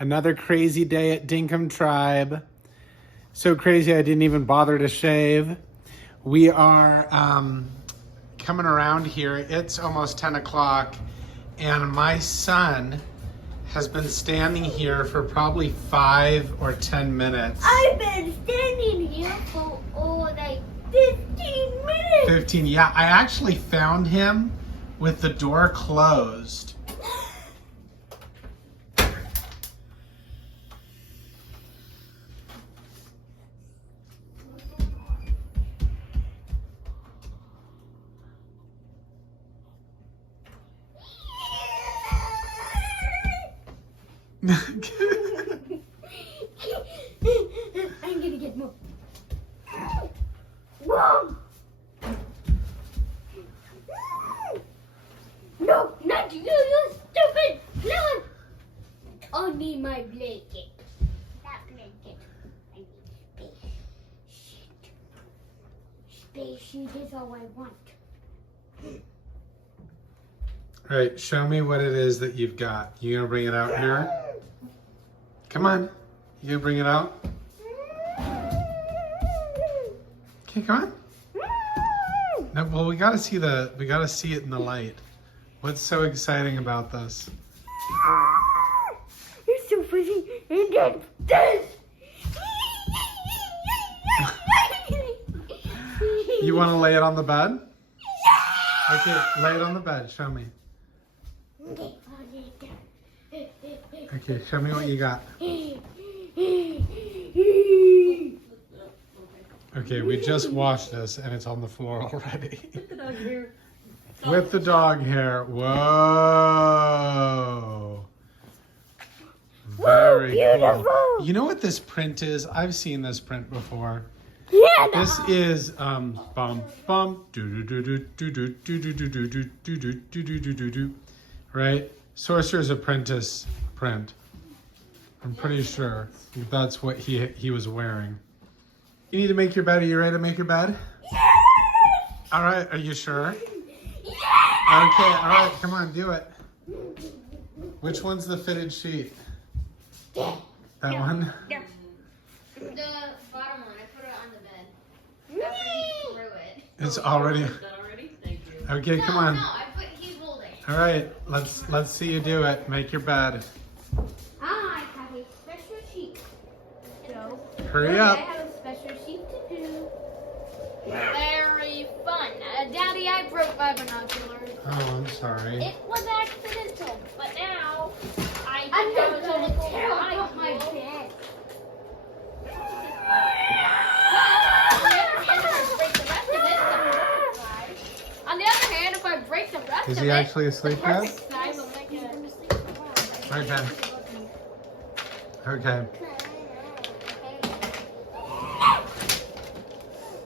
Another crazy day at Dinkum Tribe. So crazy I didn't even bother to shave. We are coming around here. It's almost 10 o'clock and my son has been standing here for probably 5 or 10 minutes. I've been standing here for like 15 minutes. 15, yeah. I actually found him with the door closed. I'm gonna get more. Whoa! No, not you, you stupid! No! I need my blanket. That blanket. I need space. Space sheet is all I want. All right, show me what it is that you've got. You gonna bring it out here? Come on. You gonna bring it out? Okay, come on. No, well, we gotta see it in the light. What's so exciting about this? You're so funny. And then this. You wanna lay it on the bed? Okay, lay it on the bed. Show me. Okay, show me what you got. Okay, we just washed this and it's on the floor already. With the dog hair. With the dog hair. Whoa. Very beautiful. cool. You know what this print is? I've seen this print before. Yeah. This is bum bum do do do do do do do do do do do do do do do do, right? Sorcerer's Apprentice print. I'm pretty sure that's what he was wearing. You need to make your bed. Are you ready to make your bed? Yes! All right. Are you sure? Yes! Okay. All right. Come on. Do it. Which one's the fitted sheet? That one? Yeah. The bottom one, I put it on the bed. After he threw it. It's already. Is that already? Thank you. Okay. Come on. No, he's holding. All right. Let's see you do it. Make your bed. I have a special sheet. Joe. Hurry I up. have a special sheet to do. Very fun. Daddy, I broke my binoculars. Oh, I'm sorry. It was accidental, but now I'm have not a gonna little tear light up my bulb. bed. On the other hand, if I break the rest Is of he it, actually asleep the yet? perfect size will make it. Okay. Okay. Can I